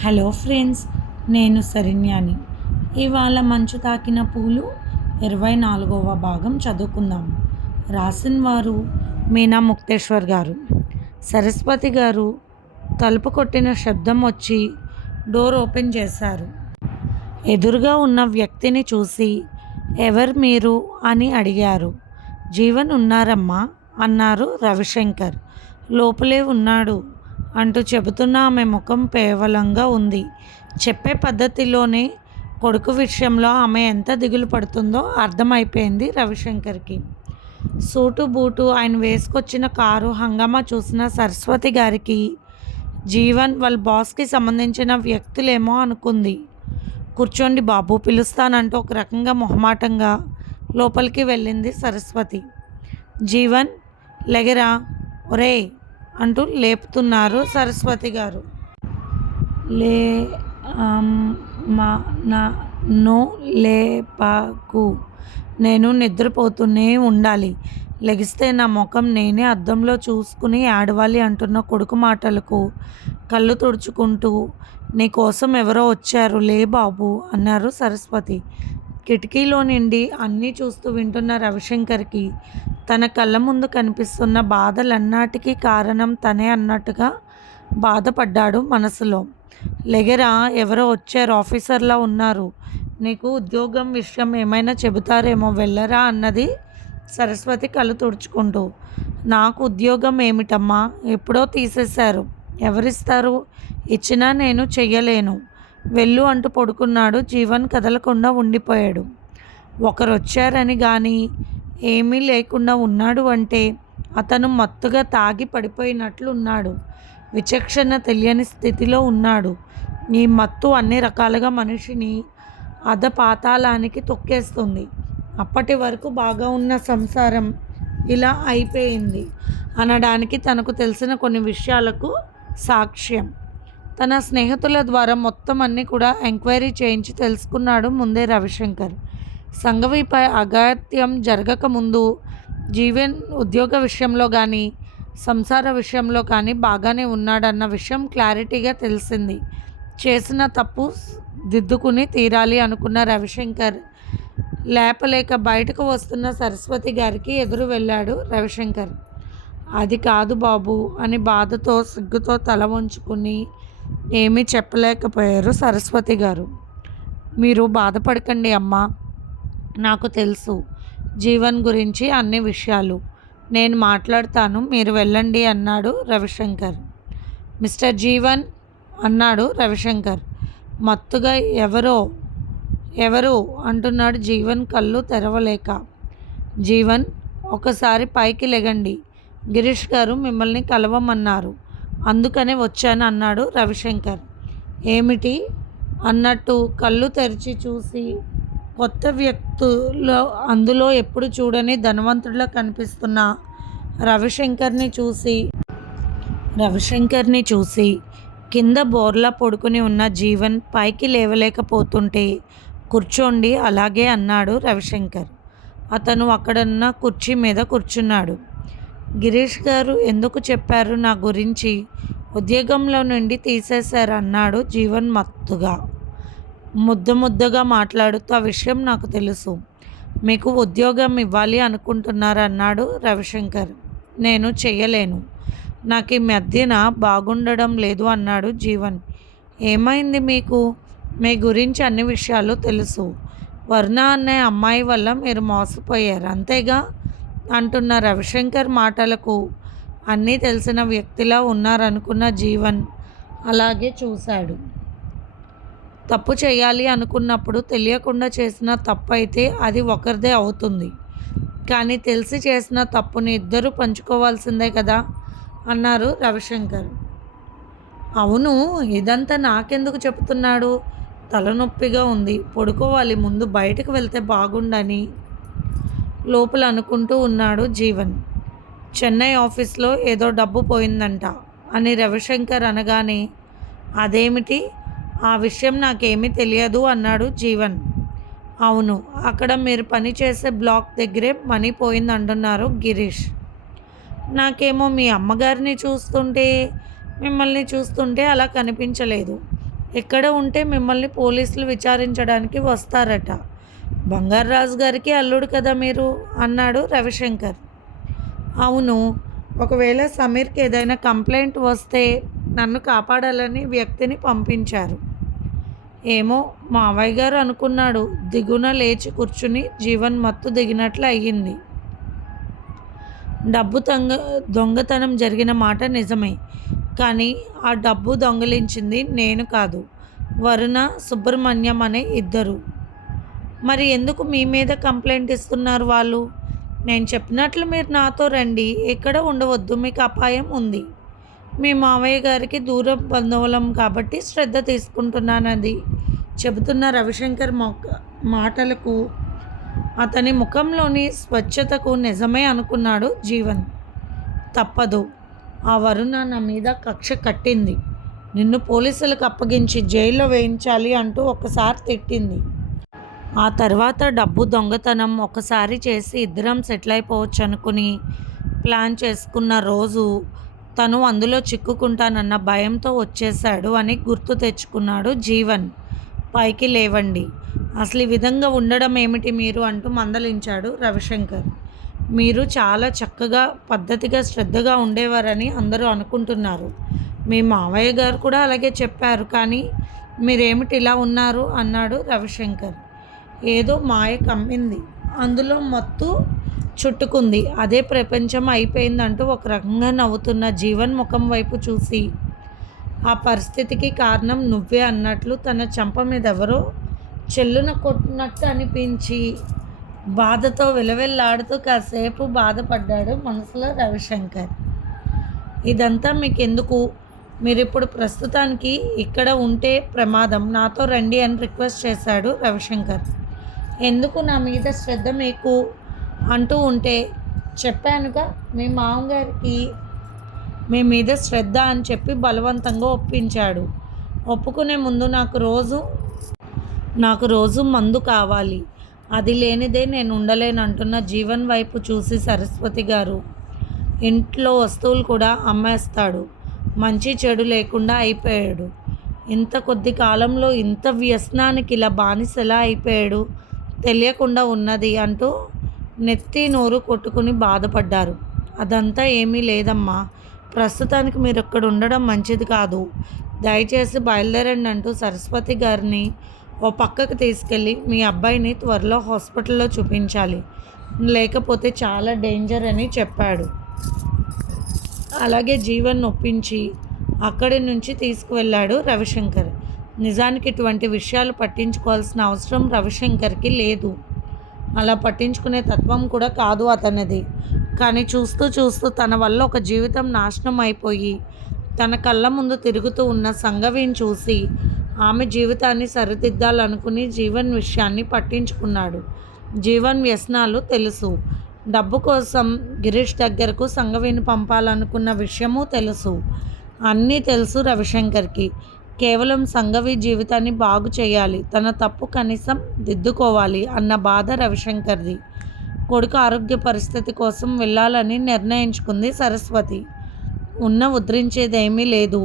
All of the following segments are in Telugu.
హలో ఫ్రెండ్స్, నేను శరణ్యాని. ఇవాళ మంచు తాకిన పూలు 24వ భాగం చదువుకుందాము. రాసిన వారు మీనా ముక్తేశ్వర్ గారు. సరస్వతి గారు తలుపు కొట్టిన శబ్దం వచ్చి డోర్ ఓపెన్ చేశారు. ఎదురుగా ఉన్న వ్యక్తిని చూసి ఎవరు మీరు అని అడిగారు. జీవన్ ఉన్నారమ్మా అన్నారు రవిశంకర్. లోపలే ఉన్నాడు అంటూ చెబుతున్న ఆమె ముఖం కేవలంగా ఉంది. చెప్పే పద్ధతిలోనే కొడుకు విషయంలో ఆమె ఎంత దిగులు పడుతుందో అర్థమైపోయింది రవిశంకర్కి. సూటు బూటు ఆయన వేసుకొచ్చిన కారు హంగామా చూసిన సరస్వతి గారికి జీవన్ వాళ్ళ బాస్కి సంబంధించిన వ్యక్తులేమో అనుకుంది. కూర్చోండి బాబు, పిలుస్తానంటూ ఒక రకంగా మొహమాటంగా లోపలికి వెళ్ళింది సరస్వతి. జీవన్ లెగరా ఒరే అంటూ లేపుతున్నారు సరస్వతి గారు. లే నో లేపకు, నేను నిద్రపోతూనే ఉండాలి. లెగిస్తే నా ముఖం నేనే అద్దంలో చూసుకుని ఏడవాలి అంటున్న కొడుకు మాటలకు కళ్ళు తుడుచుకుంటూ నీకోసం ఎవరో వచ్చారు లే బాబు అన్నారు సరస్వతి. కిటికీలో నుండి అన్నీ చూస్తూ వింటున్న రవిశంకర్కి తన కళ్ళ ముందు కనిపిస్తున్న బాధలన్నిటికీ కారణం తనే అన్నట్టుగా బాధపడ్డాడు మనసులో. లెగరా, ఎవరో వచ్చారు, ఆఫీసర్లా ఉన్నారు, నీకు ఉద్యోగం విషయం ఏమైనా చెబుతారేమో, వెళ్ళరా అన్నది సరస్వతి కళ్ళు తుడుచుకుంటూ. నాకు ఉద్యోగం ఏమిటమ్మా, ఎప్పుడో తీసేశారు, ఎవరిస్తారు, ఇచ్చినా నేను చెయ్యలేను, వెళ్ళు అంటూ పడుకున్నాడు. జీవన్ కదలకుండా ఉండిపోయాడు. ఒకరు వచ్చారని కానీ ఏమీ లేకుండా ఉన్నాడు అంటే అతను మత్తుగా తాగి పడిపోయినట్లు ఉన్నాడు. విచక్షణ తెలియని స్థితిలో ఉన్నాడు. ఈ మత్తు అన్ని రకాలుగా మనిషిని అధపాతాళానికి తొక్కేస్తుంది. అప్పటి వరకు బాగా ఉన్న సంసారం ఇలా అయిపోయింది అనడానికి తనకు తెలిసిన కొన్ని విషయాలకు సాక్ష్యం. తన స్నేహితుల ద్వారా మొత్తం అన్నీ కూడా ఎంక్వైరీ చేయించి తెలుసుకున్నాడు ముందే రవిశంకర్. సంఘవిపై అఘాత్యం జరగకముందు జీవన్ ఉద్యోగ విషయంలో కానీ సంసార విషయంలో కానీ బాగానే ఉన్నాడన్న విషయం క్లారిటీగా తెలిసింది. చేసిన తప్పు దిద్దుకుని తీరాలి అనుకున్న రవిశంకర్ లేపలేక బయటకు వస్తున్న సరస్వతి గారికి ఎదురు వెళ్ళాడు రవిశంకర్. అది కాదు బాబు అని బాధతో సిగ్గుతో తల వంచుకుని ఏమీ చెప్పలేకపోయారు సరస్వతి గారు. మీరు బాధపడకండి అమ్మా, నాకు తెలుసు జీవన్ గురించి అన్ని విషయాలు, నేను మాట్లాడతాను, మీరు వెళ్ళండి అన్నాడు రవిశంకర్. మిస్టర్ జీవన్ అన్నాడు రవిశంకర్ మత్తుగా. ఎవరు అంటున్నాడు జీవన్ కళ్ళు తెరవలేక. జీవన్, ఒకసారి పైకి లెగండి, గిరీష్ గారు మిమ్మల్ని కలవమన్నారు, అందుకనే వచ్చాను అన్నాడు రవిశంకర్. ఏమిటి అన్నట్టు కళ్ళు తెరిచి చూసి కొత్త వ్యక్తులో అందులో ఎప్పుడు చూడని ధనవంతుడిలా కనిపిస్తున్న రవిశంకర్ని చూసి కింద బోర్లా పడుకుని ఉన్న జీవన్ పైకి లేవలేకపోతుంటే కూర్చోండి అలాగే అన్నాడు రవిశంకర్. అతను అక్కడున్న కుర్చీ మీద కూర్చున్నాడు. గిరీష్ గారు ఎందుకు చెప్పారు నా గురించి, ఉద్యోగంలో నుండి తీసేశారు అన్నాడు జీవన్ మత్తుగా. ముద్దగా మాట్లాడుతూ ఆ విషయం నాకు తెలుసు, మీకు ఉద్యోగం ఇవ్వాలి అనుకుంటున్నారు అన్నాడు రవిశంకర్. నేను చెయ్యలేను, నాకు ఈ మధ్యన బాగుండడం లేదు అన్నాడు జీవన్. ఏమైంది మీకు, మీ గురించి అన్ని విషయాలు తెలుసు, వర్ణ అనే అమ్మాయి వల్ల మీరు మోసపోయారు అంతేగా అంటున్న రవిశంకర్ మాటలకు అన్నీ తెలిసిన వ్యక్తిలా ఉన్నారనుకున్న జీవన్ అలాగే చూశాడు. తప్పు చేయాలి అనుకున్నప్పుడు తెలియకుండా చేసిన తప్పు అయితే అది ఒకరిదే అవుతుంది, కానీ తెలిసి చేసిన తప్పుని ఇద్దరూ పంచుకోవాల్సిందే కదా అన్నారు రవిశంకర్. అవును, ఇదంతా నాకెందుకు చెప్తున్నాడు, తలనొప్పిగా ఉంది, పడుకోవాలి, ముందు బయటకు వెళ్తే బాగుండని లోపల అనుకుంటూ ఉన్నాడు జీవన్. చెన్నై ఆఫీస్లో ఏదో డబ్బు పోయిందంట అని రవిశంకర్ అనగానే అదేమిటి, ఆ విషయం నాకేమీ తెలియదు అన్నాడు జీవన్. అవును, అక్కడ మీరు పనిచేసే బ్లాక్ దగ్గరే మనీ పోయింది అంటున్నారు గిరీష్. నాకేమో మీ అమ్మగారిని చూస్తుంటే మిమ్మల్ని చూస్తుంటే అలా కనిపించలేదు, ఎక్కడ ఉంటే మిమ్మల్ని పోలీసులు విచారించడానికి వస్తారట. బంగారాజు గారికి అల్లుడు కదా మీరు అన్నాడు రవిశంకర్. అవును. ఒకవేళ సమీర్కి ఏదైనా కంప్లైంట్ వస్తే నన్ను కాపాడాలని వ్యక్తిని పంపించారు. ఏమో మావయ్య గారు అనుకున్నాడు. దిగున లేచి కూర్చుని జీవన్ మత్తు దిగినట్లు అయ్యింది. డబ్బు దొంగతనం జరిగిన మాట నిజమే. కానీ ఆ డబ్బు దొంగిలించింది నేను కాదు, వరుణ, సుబ్రహ్మణ్యం అనే ఇద్దరు. మరి ఎందుకు మీ మీద కంప్లైంట్ ఇస్తున్నారు వాళ్ళు? నేను చెప్పినట్లు మీరు నాతో రండి. ఎక్కడ ఉండవద్దు, మీకు అపాయం ఉంది. మీ మావయ్య గారికి దూర బంధువులం కాబట్టి శ్రద్ధ తీసుకుంటున్నానది చెబుతున్న రవిశంకర్ మాటలకు అతని ముఖంలోని స్వచ్ఛతకు నిజమే అనుకున్నాడు జీవన్. తప్పదు. ఆ వరుణ నా మీద కక్ష కట్టింది. నిన్ను పోలీసులకు అప్పగించి జైల్లో వేయించాలి అంటూ ఒకసారి తిట్టింది. ఆ తర్వాత డబ్బు దొంగతనం ఒకసారి చేసి ఇద్దరం సెటిల్ అయిపోవచ్చు అనుకుని ప్లాన్ చేసుకున్న రోజు తను అందులో చిక్కుకుంటానన్న భయంతో వచ్చేశాడు అని గుర్తు తెచ్చుకున్నాడు జీవన్. పైకి లేవండి, అసలు ఈ విధంగా ఉండడం ఏమిటి మీరు అంటూ మందలించాడు రవిశంకర్. మీరు చాలా చక్కగా పద్ధతిగా శ్రద్ధగా ఉండేవారని అందరూ అనుకుంటున్నారు. మీ మావయ్య గారు కూడా అలాగే చెప్పారు. కానీ మీరేమిటి ఇలా ఉన్నారు అన్నాడు రవిశంకర్. ఏదో మాయ కమ్మింది, అందులో మత్తు చుట్టుకుంది, అదే ప్రపంచం అయిపోయిందంటూ ఒక రకంగా నవ్వుతున్న జీవన్ ముఖం వైపు చూసి ఆ పరిస్థితికి కారణం నువ్వే అన్నట్లు తన చెంప మీద ఎవరో చెల్లున కొట్టినట్టు అనిపించి బాధతో విలవిల్లాడుతూ కాసేపు బాధపడ్డాడు మనసులో రవిశంకర్. ఇదంతా మీకెందుకు? మీరిప్పుడు ప్రస్తుతానికి ఇక్కడ ఉంటే ప్రమాదం, నాతో రండి అని రిక్వెస్ట్ చేశాడు రవిశంకర్. ఎందుకు నా మీద శ్రద్ధ మీకు అంటూ ఉంటే చెప్పానుగా, మీ మామగారికి మీ మీద శ్రద్ధ అని చెప్పి బలవంతంగా ఒప్పించాడు. ఒప్పుకునే ముందు నాకు రోజు మందు కావాలి, అది లేనిదే నేను ఉండలేనంటున్న జీవన్ వైపు చూసి సరస్వతి గారు, ఇంట్లో వస్తువులు కూడా అమ్మేస్తాడు, మంచి చెడు లేకుండా అయిపోయాడు, ఇంత కొద్ది కాలంలో ఇంత వ్యసనానికి ఇలా బానిసలా అయిపోయాడు, తెలియకుండా ఉన్నది అంటూ నెత్తి నోరు కొట్టుకుని బాధపడ్డారు. అదంతా ఏమీ లేదమ్మా, ప్రస్తుతానికి మీరు ఇక్కడ ఉండడం మంచిది కాదు, దయచేసి బయలుదేరండి అంటూ సరస్వతి గారిని ఓ పక్కకు తీసుకెళ్ళి మీ అబ్బాయిని త్వరలో హాస్పిటల్లో చూపించాలి, లేకపోతే చాలా డేంజర్ అని చెప్పాడు. అలాగే జీవన్ ఒప్పించి అక్కడి నుంచి తీసుకువెళ్ళాడు రవిశంకర్. నిజానికి ఇటువంటి విషయాలు పట్టించుకోవాల్సిన అవసరం రవిశంకర్కి లేదు, అలా పట్టించుకునే తత్వం కూడా కాదు అతనిది. కానీ చూస్తూ చూస్తూ తన వల్ల ఒక జీవితం నాశనం అయిపోయి తన కళ్ళ ముందు తిరుగుతూ ఉన్న సంగవిని చూసి ఆమె జీవితాన్ని సరిదిద్దాలనుకుని జీవన్ విషయాన్ని పట్టించుకున్నాడు. జీవన్ వ్యసనాలు తెలుసు, డబ్బు కోసం గిరీష్ దగ్గరకు సంగవిని పంపాలనుకున్న విషయము తెలుసు, అన్నీ తెలుసు రవిశంకర్కి. కేవలం సంగవి జీవితాన్ని బాగు చేయాలి, తన తప్పు కనీసం దిద్దుకోవాలి అన్న బాధ రవిశంకర్ది. కొడుకు ఆరోగ్య పరిస్థితి కోసం వెళ్ళాలని నిర్ణయించుకుంది సరస్వతి. ఉద్ధరించేదేమీ లేదు,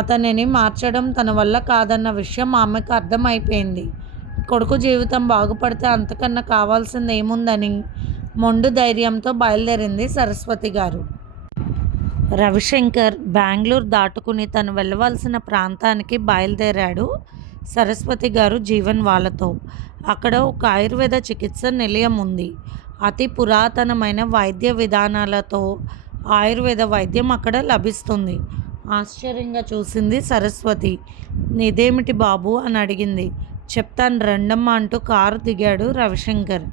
అతనిని మార్చడం తన వల్ల కాదన్న విషయం ఆమెకు అర్థమైపోయింది. కొడుకు జీవితం బాగుపడితే అంతకన్నా కావాల్సింది ఏముందని మొండు ధైర్యంతో బయలుదేరింది సరస్వతి గారు. రవిశంకర్ బెంగళూరు దాటుకుని తను వెళ్ళవలసిన ప్రాంతానికి బయలుదేరాడు సరస్వతి గారు జీవన్ వాళ్ళతో. అక్కడ ఒక ఆయుర్వేద చికిత్స నిలయం ఉంది. అతి పురాతనమైన వైద్య విధానాలతో ఆయుర్వేద వైద్యం అక్కడ లభిస్తుంది. ఆశ్చర్యంగా చూసింది సరస్వతి. ఇదేమిటి బాబు అని అడిగింది. చెప్తాను రండమ్మా అంటూ కారు దిగాడు రవిశంకర్.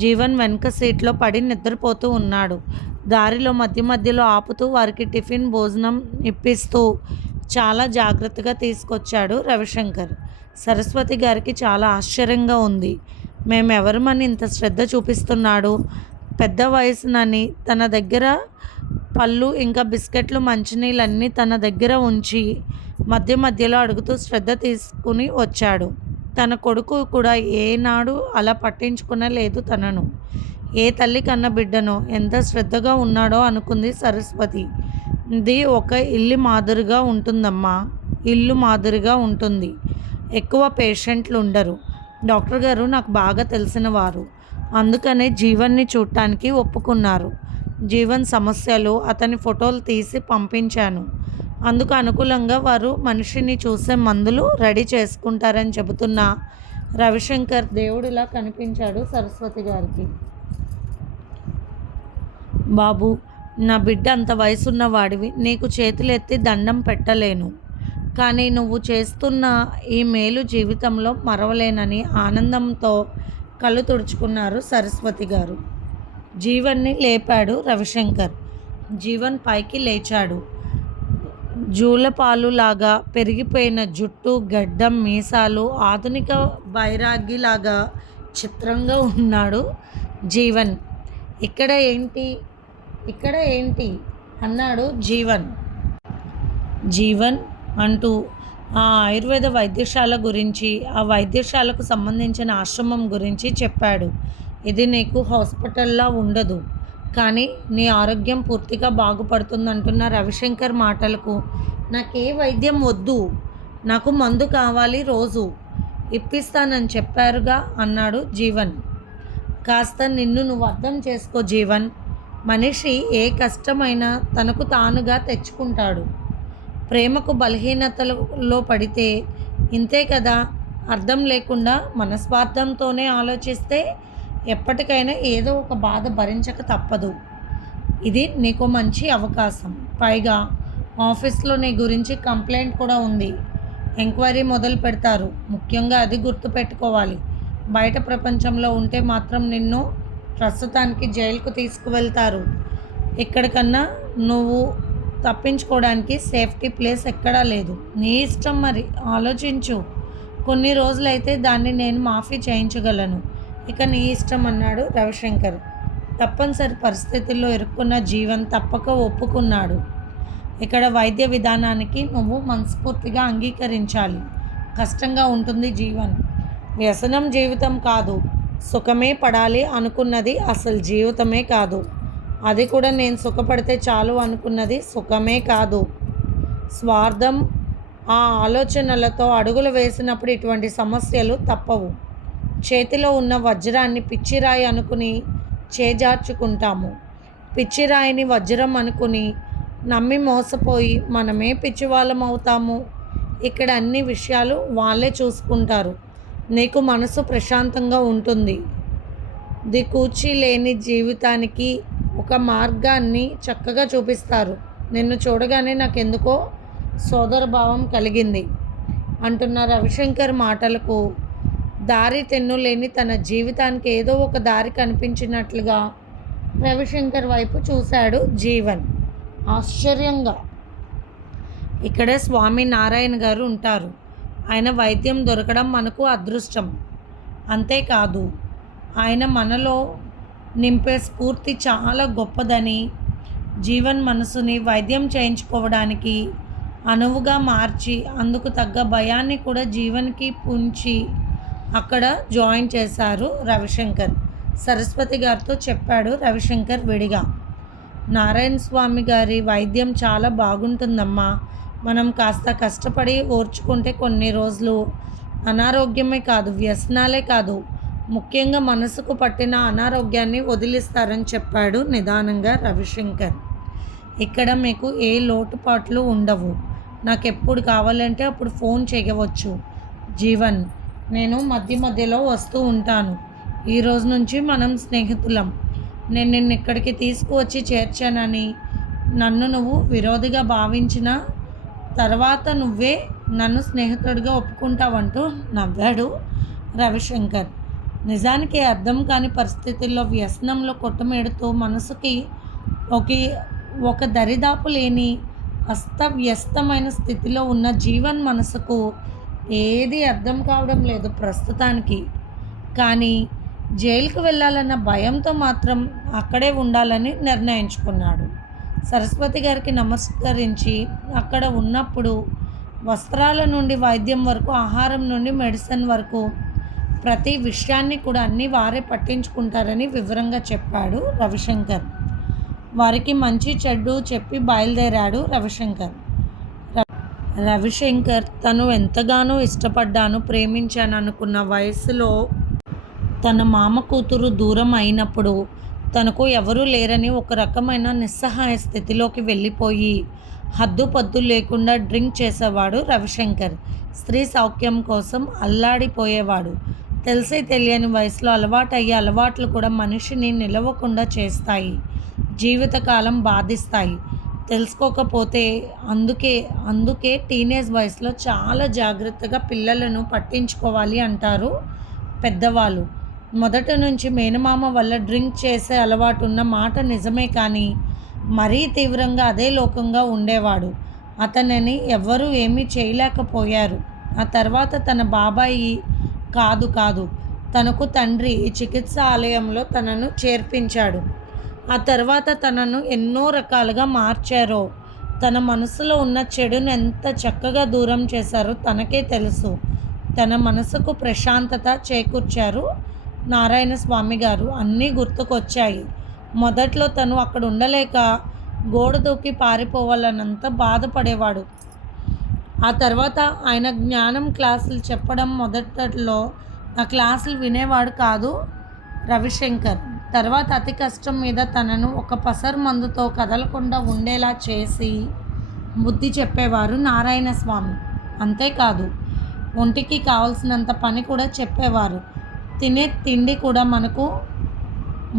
జీవన్ వెనక సీట్లో పడి నిద్రపోతూ ఉన్నాడు. దారిలో మధ్య మధ్యలో ఆపుతూ వారికి టిఫిన్ భోజనం ఇప్పిస్తూ చాలా జాగ్రత్తగా తీసుకొచ్చాడు రవిశంకర్. సరస్వతి గారికి చాలా ఆశ్చర్యంగా ఉంది. మేమెవరమని ఇంత శ్రద్ధ చూపిస్తున్నాడు, పెద్ద వయసునని తన దగ్గర పళ్ళు ఇంకా బిస్కెట్లు మంచినీళ్ళన్నీ తన దగ్గర ఉంచి మధ్య మధ్యలో అడుగుతూ శ్రద్ధ తీసుకుని వచ్చాడు. తన కొడుకు కూడా ఏనాడు అలా పట్టించుకునలేదు తనను. ఏ తల్లి కన్న బిడ్డనో ఎంత శ్రద్ధగా ఉన్నాడో అనుకుంది సరస్వతి. ఇది ఒక ఇల్లు మాదిరిగా ఉంటుందమ్మా ఇల్లు మాదిరిగా ఉంటుంది. ఎక్కువ పేషెంట్లు ఉండరు. డాక్టర్ గారు నాకు బాగా తెలిసిన వారు. అందుకనే జీవన్ని చూడటానికి ఒప్పుకున్నారు. జీవన్ సమస్యలు అతని ఫోటోలు తీసి పంపించాను. అందుకు అనుకూలంగా వారు మనిషిని చూసే మందులు రెడీ చేసుకుంటారని చెబుతున్న రవిశంకర్ దేవుడిలా కనిపించాడు సరస్వతి గారికి. బాబు, నా బిడ్డ అంత వయసున్న వాడివి, నీకు చేతులెత్తి దండం పెట్టలేను. కానీ నువ్వు చేస్తున్న ఈ మేలు జీవితంలో మరవలేనని ఆనందంతో కళ్ళు తుడుచుకున్నారు సరస్వతి గారు. జీవన్ని లేపాడు రవిశంకర్. జీవన్ పైకి లేచాడు. జూలపాలులాగా పెరిగిపోయిన జుట్టు, గడ్డం, మీసాలు, ఆధునిక బైరాగిలాగా చిత్రంగా ఉన్నాడు జీవన్. ఇక్కడ ఏంటి ఇక్కడ ఏంటి అన్నాడు జీవన్. జీవన్ అంటూ ఆ ఆయుర్వేద వైద్యశాల గురించి, ఆ వైద్యశాలకు సంబంధించిన ఆశ్రమం గురించి చెప్పాడు. ఇది నీకు హాస్పిటల్లా ఉండదు, కానీ నీ ఆరోగ్యం పూర్తిగా బాగుపడుతుందంటున్న రవిశంకర్ మాటలకు నాకే వైద్యం వద్దు, నాకు మందు కావాలి, రోజు ఇప్పిస్తానని చెప్పారుగా అన్నాడు జీవన్. కాస్త నిన్ను నువ్వు అర్థం చేసుకో జీవన్. మనిషి ఏ కష్టమైనా తనకు తానుగా తెచ్చుకుంటాడు. ప్రేమకు బలహీనతలో పడితే ఇంతే కదా. అర్థం లేకుండా మనస్వార్థంతోనే ఆలోచిస్తే ఎప్పటికైనా ఏదో ఒక బాధ భరించక తప్పదు. ఇది నీకు మంచి అవకాశం. పైగా ఆఫీస్లో నీ గురించి కంప్లైంట్ కూడా ఉంది. ఎంక్వైరీ మొదలు పెడతారు. ముఖ్యంగా అది గుర్తుపెట్టుకోవాలి. బయట ప్రపంచంలో ఉంటే మాత్రం నిన్ను ప్రస్తుతానికి జైలుకు తీసుకువెళ్తారు. ఎక్కడికన్నా నువ్వు తప్పించుకోవడానికి సేఫ్టీ ప్లేస్ ఎక్కడా లేదు. నీ ఇష్టం, మరి ఆలోచించు. కొన్ని రోజులైతే దాన్ని నేను మాఫీ చేయించగలను. ఇక నీ ఇష్టం అన్నాడు రవిశంకర్. తప్పనిసరి పరిస్థితుల్లో ఇరుక్కున్న జీవన్ తప్పక ఒప్పుకున్నాడు. ఇక్కడ వైద్య విధానానికి నువ్వు మనస్ఫూర్తిగా అంగీకరించాలి. కష్టంగా ఉంటుంది జీవన్. వ్యసనం జీవితం కాదు. సుఖమే పడాలి అనుకున్నది అసలు జీవితమే కాదు. అది కూడా నేను సుఖపడితే చాలు అనుకున్నది సుఖమే కాదు. స్వార్థం, ఆ ఆలోచనలతో అడుగులు వేసినప్పుడు ఇటువంటి సమస్యలు తప్పవు. చేతిలో ఉన్న వజ్రాన్ని పిచ్చిరాయి అనుకుని చేజార్చుకుంటాము. పిచ్చిరాయిని వజ్రం అనుకుని నమ్మి మోసపోయి మనమే పిచ్చివాళ్ళం అవుతాము. ఇక్కడ అన్ని విషయాలు వాళ్ళే చూసుకుంటారు. నీకు మనసు ప్రశాంతంగా ఉంటుంది. దిక్సూచి లేని జీవితానికి ఒక మార్గాన్ని చక్కగా చూపిస్తారు. నిన్ను చూడగానే నాకెందుకో సోదరభావం కలిగింది అంటున్న రవిశంకర్ మాటలకు దారి తెన్ను లేని తన జీవితానికి ఏదో ఒక దారి కనిపించినట్లుగా రవిశంకర్ వైపు చూశాడు జీవన్ ఆశ్చర్యంగా. ఇక్కడే స్వామి నారాయణ గారు ఉంటారు. ఆయన వైద్యం దొరకడం మనకు అదృష్టం. అంతేకాదు, ఆయన మనలో నింపే స్ఫూర్తి చాలా గొప్పదని, జీవన్ మనసుని వైద్యం చేయించుకోవడానికి అనువుగా మార్చి అందుకు తగ్గ భయాన్ని కూడా జీవన్కి పుంచి అక్కడ జాయిన్ చేశారు రవిశంకర్. సరస్వతి గారితో చెప్పాడు రవిశంకర్ విడిగా. నారాయణ స్వామి గారి వైద్యం చాలా బాగుంటుందమ్మా. మనం కాస్త కష్టపడి ఓర్చుకుంటే కొన్ని రోజులు అనారోగ్యమే కాదు, వ్యసనాలే కాదు, ముఖ్యంగా మనసుకు పట్టిన అనారోగ్యాన్ని వదిలిస్తారని చెప్పాడు నిదానంగా రవిశంకర్. ఇక్కడ మీకు ఏ లోటుపాట్లు ఉండవు. నాకు ఎప్పుడు కావాలంటే అప్పుడు ఫోన్ చేయవచ్చు జీవన్. నేను మధ్య మధ్యలో వస్తూ ఉంటాను. ఈ రోజు నుంచి మనం స్నేహితులం. నేను నిన్ను ఇక్కడికి తీసుకువచ్చి చేర్చానని నన్ను నువ్వు విరోధిగా భావించిన తర్వాత నువ్వే నన్ను స్నేహితుడిగా ఒప్పుకుంటావంటూ నవ్వాడు రవిశంకర్. నిజానికి అర్థం కాని పరిస్థితుల్లో వ్యసనంలో కొట్టుమెడుతూ మనసుకి ఒక దరిదాపు లేని అస్తవ్యస్తమైన స్థితిలో ఉన్న జీవన్ మనసుకు ఏది అర్థం కావడం లేదు ప్రస్తుతానికి. కానీ జైలుకు వెళ్ళాలన్న భయంతో మాత్రం అక్కడే ఉండాలని నిర్ణయించుకున్నాడు. సరస్వతి గారికి నమస్కరించి అక్కడ ఉన్నప్పుడు వస్త్రాల నుండి వైద్యం వరకు, ఆహారం నుండి మెడిసిన్ వరకు ప్రతి విషయాన్ని కూడా అన్నీ వారే పట్టించుకుంటారని వివరంగా చెప్పాడు రవిశంకర్. వారికి మంచి చెడ్డు చెప్పి బయలుదేరాడు రవిశంకర్. రవిశంకర్ తను ఎంతగానో ఇష్టపడ్డాను, ప్రేమించాను అనుకున్న వయసులో తన మామ కూతురు దూరం అయినప్పుడు తనకు ఎవరూ లేరని ఒక రకమైన నిస్సహాయ స్థితిలోకి వెళ్ళిపోయి హద్దుపద్దు లేకుండా డ్రింక్ చేసేవాడు రవిశంకర్. స్త్రీ సౌఖ్యం కోసం అల్లాడిపోయేవాడు. తెలిసి తెలియని వయసులో అలవాటయ్యే అలవాట్లు కూడా మనిషిని నిలవకుండా చేస్తాయి, జీవితకాలం బాధిస్తాయి. తెలుసుకోకపోతే అందుకే అందుకే టీనేజ్ వయసులో చాలా జాగ్రత్తగా పిల్లలను పట్టించుకోవాలి అంటారు పెద్దవాళ్ళు. మొదట నుంచి మేనమామ వల్ల డ్రింక్ చేసే అలవాటు ఉన్న మాట నిజమే, కానీ మరీ తీవ్రంగా అదే లోకంగా ఉండేవాడు. అతనిని ఎవ్వరూ ఏమీ చేయలేకపోయారు. ఆ తర్వాత తన బాబాయి కాదు కాదు తనకు తండ్రి ఈ చికిత్సాలయంలో తనను చేర్పించాడు. ఆ తర్వాత తనను ఎన్నో రకాలుగా మార్చారో, తన మనసులో ఉన్న చెడును ఎంత చక్కగా దూరం చేశారో తనకే తెలుసు. తన మనసుకు ప్రశాంతత చేకూర్చారు నారాయణ స్వామి గారు. అన్నీ గుర్తుకొచ్చాయి. మొదట్లో తను అక్కడ ఉండలేక గోడ దూకి పారిపోవాలన్నంత బాధపడేవాడు. ఆ తర్వాత ఆయన జ్ఞానం క్లాసులు చెప్పడం మొదట్లో ఆ క్లాసులు వినేవాడు కాదు రవిశంకర్. తర్వాత అతి కష్టం మీద తనను ఒక పసరు మందుతో కదలకుండా ఉండేలా చేసి బుద్ధి చెప్పేవారు నారాయణ స్వామి. అంతేకాదు, ఒంటికి కావలసినంత పని కూడా చెప్పేవారు. తినే తిండి కూడా మనకు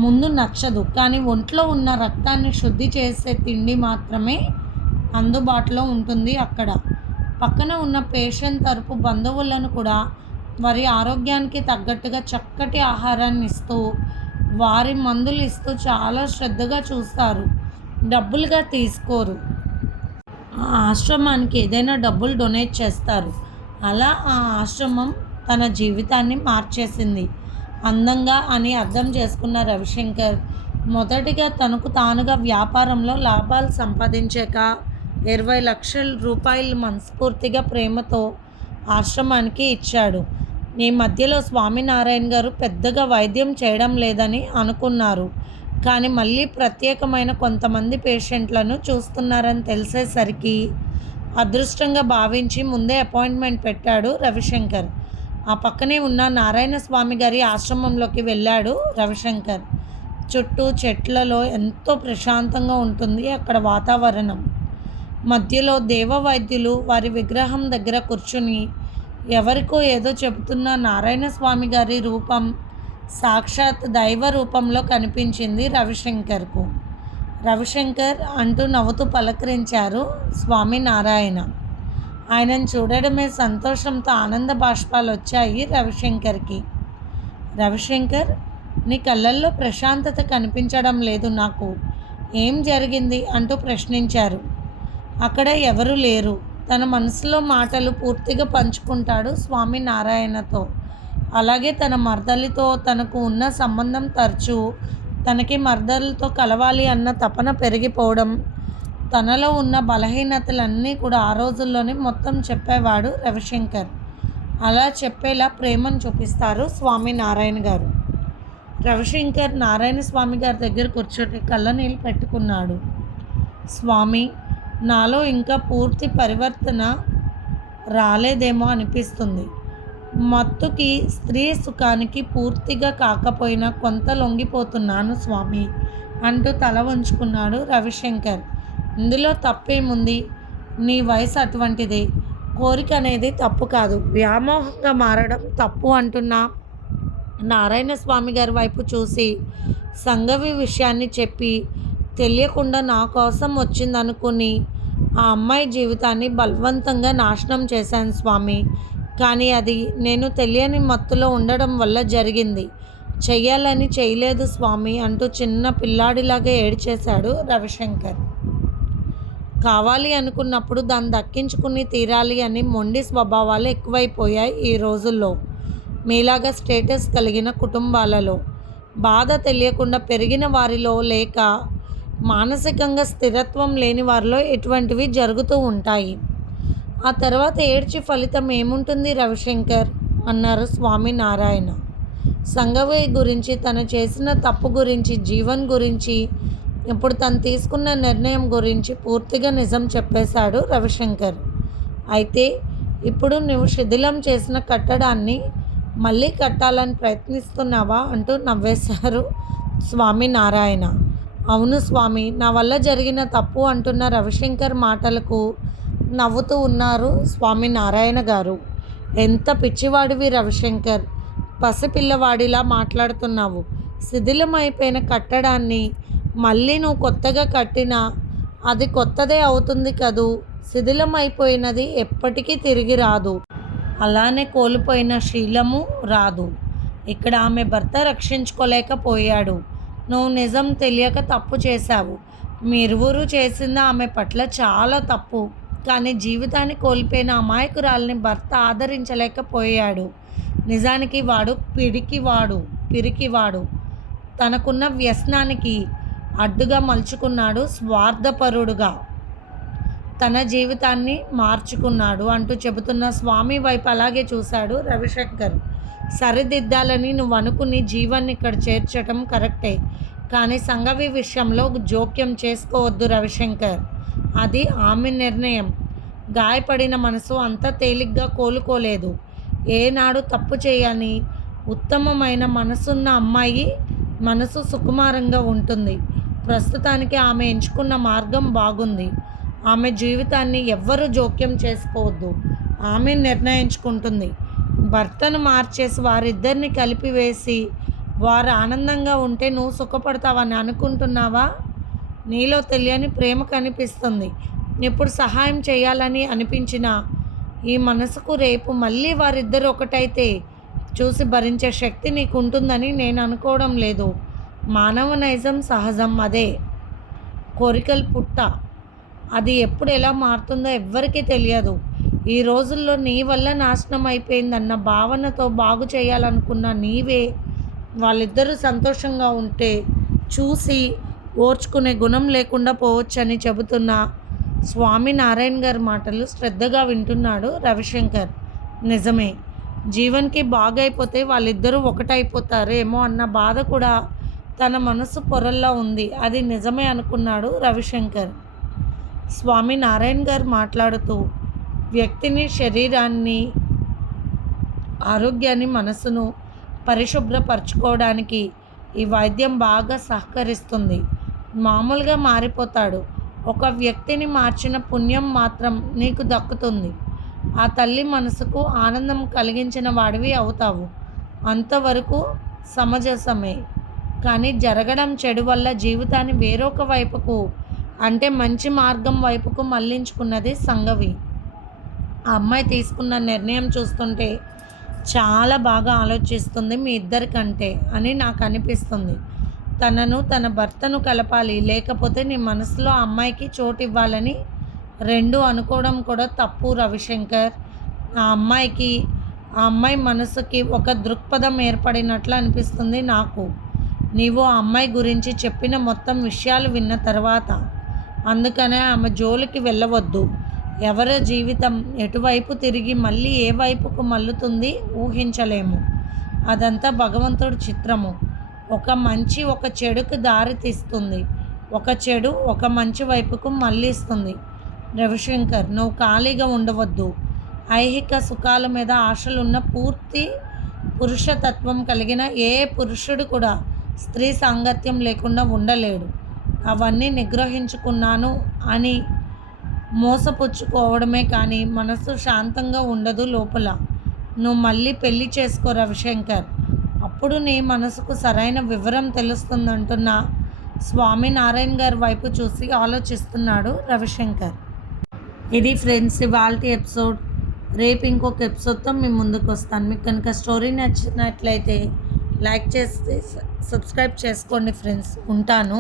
ముందు నచ్చదు, కానీ ఒంట్లో ఉన్న రక్తాన్ని శుద్ధి చేసే తిండి మాత్రమే అందుబాటులో ఉంటుంది అక్కడ. పక్కన ఉన్న పేషెంట్ తరపు బంధువులను కూడా వారి ఆరోగ్యానికి తగ్గట్టుగా చక్కటి ఆహారాన్ని ఇస్తూ, వారి మందులు ఇస్తూ చాలా శ్రద్ధగా చూస్తారు. డబ్బులుగా తీసుకోరు. ఆ ఆశ్రమానికి ఏదైనా డబ్బులు డొనేట్ చేస్తారు. అలా ఆ ఆశ్రమం తన జీవితాన్ని మార్చేసింది. అందంగా అని అర్థం చేసుకున్న రవిశంకర్ మొదటిగా తనకు తానుగా వ్యాపారంలో లాభాలు సంపాదించాక 20 లక్షల రూపాయలు మనస్ఫూర్తిగా ప్రేమతో ఆశ్రమానికి ఇచ్చాడు. ఈ మధ్యలో స్వామినారాయణ గారు పెద్దగా వైద్యం చేయడం లేదని అనుకున్నారు, కానీ మళ్ళీ ప్రత్యేకమైన కొంతమంది పేషెంట్లను చూస్తున్నారని తెలిసేసరికి అదృష్టంగా భావించి ముందే అపాయింట్మెంట్ పెట్టాడు రవిశంకర్. ఆ పక్కనే ఉన్న నారాయణ స్వామి గారి ఆశ్రమంలోకి వెళ్ళాడు రవిశంకర్. చుట్టూ చెట్లలో ఎంతో ప్రశాంతంగా ఉంటుంది అక్కడ వాతావరణం. మధ్యలో దేవ వైద్యులు వారి విగ్రహం దగ్గర కూర్చుని ఎవరికో ఏదో చెబుతున్న నారాయణ స్వామి గారి రూపం సాక్షాత్ దైవ రూపంలో కనిపించింది రవిశంకర్కు. రవిశంకర్ అంటూ నవ్వుతూ పలకరించారు స్వామినారాయణ. ఆయనను చూడడమే సంతోషంతో ఆనంద బాష్పాలు వచ్చాయి రవిశంకర్కి. రవిశంకర్, నీ కళ్ళల్లో ప్రశాంతత కనిపించడం లేదు నాకు. ఏం జరిగింది అంటూ ప్రశ్నించారు. అక్కడ ఎవరూ లేరు. తన మనసులో మాటలు పూర్తిగా పంచుకుంటాడు స్వామినారాయణతో. అలాగే తన మర్దలితో తనకు ఉన్న సంబంధం తరచూ తనకి మర్దలతో కలవాలి అన్న తపన పెరిగిపోవడం, తనలో ఉన్న బలహీనతలన్నీ కూడా ఆ రోజుల్లోనే మొత్తం చెప్పేవాడు రవిశంకర్. అలా చెప్పేలా ప్రేమను చూపిస్తారు స్వామినారాయణ గారు. రవిశంకర్ నారాయణ స్వామి గారి దగ్గర కూర్చొని కళ్ళనీళ్ళు పెట్టుకున్నాడు. స్వామి, నాలో ఇంకా పూర్తి పరివర్తన రాలేదేమో అనిపిస్తుంది. మత్తుకి, స్త్రీ సుఖానికి పూర్తిగా కాకపోయినా కొంత లొంగిపోతున్నాను స్వామి అంటూ తల వంచుకున్నాడు రవిశంకర్. ఇందులో తప్పేముంది? నీ వయసు అటువంటిదే. కోరిక అనేది తప్పు కాదు, వ్యామోహంగా మారడం తప్పు అంటున్నా నారాయణ స్వామి గారి వైపు చూసి సంగవి విషయాన్ని చెప్పి తెలియకుండా నా కోసం వచ్చిందనుకుని ఆ అమ్మాయి జీవితాన్ని బలవంతంగా నాశనం చేశాను స్వామి. కానీ అది నేను తెలియని మత్తులో ఉండడం వల్ల జరిగింది. చెయ్యాలని చేయలేదు స్వామి అంటూ చిన్న పిల్లాడిలాగా ఏడ్చేశాడు రవిశంకర్. కావాలి అనుకున్నప్పుడు దాన్ని దక్కించుకుని తీరాలి అని మొండి స్వభావాలు ఎక్కువైపోయాయి ఈ రోజుల్లో. మీలాగా స్టేటస్ కలిగిన కుటుంబాలలో బాధ తెలియకుండా పెరిగిన వారిలో, లేక మానసికంగా స్థిరత్వం లేని వారిలో ఇటువంటివి జరుగుతూ ఉంటాయి. ఆ తర్వాత ఏడ్చి ఫలితం ఏముంటుంది రవిశంకర్ అన్నారు స్వామినారాయణ. సంగవి గురించి, తను చేసిన తప్పు గురించి, జీవన్ గురించి, ఇప్పుడు తను తీసుకున్న నిర్ణయం గురించి పూర్తిగా నిజం చెప్పేశాడు రవిశంకర్. అయితే ఇప్పుడు నువ్వు శిథిలం చేసిన కట్టడాన్ని మళ్ళీ కట్టాలని ప్రయత్నిస్తున్నావా అంటూ నవ్వేశారు స్వామినారాయణ. అవును స్వామి, నా వల్ల జరిగిన తప్పు అంటున్న రవిశంకర్ మాటలకు నవ్వుతూ ఉన్నారు స్వామినారాయణ గారు. ఎంత పిచ్చివాడివి రవిశంకర్, పసిపిల్లవాడిలా మాట్లాడుతున్నావు. శిథిలమైపోయిన కట్టడాన్ని మళ్ళీ నువ్వు కొత్తగా కట్టినా అది కొత్తదే అవుతుంది కదూ. శిథిలమైపోయినది ఎప్పటికీ తిరిగి రాదు. అలానే కోల్పోయిన శీలము రాదు. ఇక్కడ ఆమె భర్త రక్షించుకోలేకపోయాడు. నువ్వు నిజం తెలియక తప్పు చేశావు. మీరువురు చేసింది ఆమె పట్ల చాలా తప్పు. కానీ జీవితాన్ని కోల్పోయిన అమాయకురాల్ని భర్త ఆదరించలేకపోయాడు. నిజానికి వాడు పిరికివాడు. తనకున్న వ్యసనానికి అడ్డుగా మలుచుకున్నాడు, స్వార్థపరుడుగా తన జీవితాన్ని మార్చుకున్నాడు అంటూ చెబుతున్న స్వామి వైపు అలాగే చూశాడు రవిశంకర్. సరిదిద్దాలని నువ్వు అనుకుని జీవాన్ని ఇక్కడ చేర్చటం కరెక్టే, కానీ సంఘవి విషయంలో జోక్యం చేసుకోవద్దు రవిశంకర్. అది ఆమె నిర్ణయం. గాయపడిన మనసు అంత తేలిగ్గా కోలుకోలేదు. ఏనాడు తప్పు చేయని ఉత్తమమైన మనసున్న అమ్మాయి మనసు సుకుమారంగా ఉంటుంది. ప్రస్తుతానికి ఆమె ఎంచుకున్న మార్గం బాగుంది. ఆమె జీవితాన్ని ఎవ్వరూ జోక్యం చేసుకోవద్దు. ఆమె నిర్ణయించుకుంటుంది. భర్తను మార్చేసి వారిద్దరిని కలిపివేసి వారు ఆనందంగా ఉంటే నువ్వు సుఖపడతావని అనుకుంటున్నావా? నీలో తెలియని ప్రేమ కనిపిస్తుంది. ఎప్పుడు సహాయం చేయాలని అనిపించినా ఈ మనసుకు రేపు మళ్ళీ వారిద్దరు ఒకటైతే చూసి భరించే శక్తి నీకు ఉంటుందని నేను అనుకోవడం లేదు. మానవ నైజం సహజం, అదే కోరికలు పుట్ట. అది ఎప్పుడు ఎలా మారుతుందో ఎవ్వరికీ తెలియదు. ఈ రోజుల్లో నీ వల్ల నాశనం అయిపోయిందన్న భావనతో బాగు చేయాలనుకున్న నీవే వాళ్ళిద్దరూ సంతోషంగా ఉంటే చూసి ఓర్చుకునే గుణం లేకుండా పోవచ్చని చెబుతున్న స్వామినారాయణ గారి మాటలు శ్రద్ధగా వింటున్నాడు రవిశంకర్. నిజమే, జీవన్కి బాగైపోతే వాళ్ళిద్దరూ ఒకటైపోతారేమో అన్న బాధ కూడా తన మనసు పొరల్లో ఉంది. అది నిజమే అనుకున్నాడు రవిశంకర్. స్వామినారాయణ గారు మాట్లాడుతూ, వ్యక్తిని, శరీరాన్ని, ఆరోగ్యాన్ని, మనసును పరిశుభ్రపరచుకోవడానికి ఈ వైద్యం బాగా సహకరిస్తుంది. మామూలుగా మారిపోతాడు. ఒక వ్యక్తిని మార్చిన పుణ్యం మాత్రం నీకు దక్కుతుంది. ఆ తల్లి మనసుకు ఆనందం కలిగించిన వాడివి అవుతావు. అంతవరకు సమంజసమే. కానీ జరగడం చెడు వల్ల జీవితాన్ని వేరొక వైపుకు, అంటే మంచి మార్గం వైపుకు మళ్లించుకున్నది సంఘవి. ఆ అమ్మాయి తీసుకున్న నిర్ణయం చూస్తుంటే చాలా బాగా ఆలోచిస్తుంది మీ ఇద్దరికంటే అని నాకు అనిపిస్తుంది. తన భర్తను కలపాలి, లేకపోతే నీ మనసులో ఆ అమ్మాయికి చోటు ఇవ్వాలని రెండు అనుకోవడం కూడా తప్పు రవిశంకర్. ఆ అమ్మాయి మనసుకి ఒక దృక్పథం ఏర్పడినట్లు అనిపిస్తుంది నాకు, నీవు ఆ అమ్మాయి గురించి చెప్పిన మొత్తం విషయాలు విన్న తర్వాత. అందుకనే ఆమె జోలికి వెళ్ళవద్దు. ఎవరి జీవితం ఎటువైపు తిరిగి మళ్ళీ ఏ వైపుకు మల్లుతుంది ఊహించలేము. అదంతా భగవంతుడి చిత్రము. ఒక మంచి ఒక చెడుకు దారి తీస్తుంది, ఒక చెడు ఒక మంచి వైపుకు మళ్ళిస్తుంది. రవిశంకర్, నువ్వు ఖాళీగా ఉండవద్దు. ఐహిక సుఖాల మీద ఆశలున్న పూర్తి పురుషతత్వం కలిగిన ఏ పురుషుడు కూడా స్త్రీ సాంగత్యం లేకుండా ఉండలేడు. అవన్నీ నిగ్రహించుకున్నాను అని మోసపుచ్చుకోవడమే కానీ మనసు శాంతంగా ఉండదు లోపల. నువ్వు మళ్ళీ పెళ్లి చేసుకో రవిశంకర్, అప్పుడు నీ మనసుకు సరైన వివరం తెలుస్తుందంటున్న స్వామినారాయణ గారి వైపు చూసి ఆలోచిస్తున్నాడు రవిశంకర్. ఇది ఫ్రెండ్స్ ఇవాల్టి ఎపిసోడ్. రేపు ఇంకొక ఎపిసోడ్తో మీ ముందుకు వస్తాను. మీకు కనుక స్టోరీ నచ్చినట్లయితే లైక్ చేసి సబ్స్క్రైబ్ చేసుకోండి ఫ్రెండ్స్. ఉంటాను.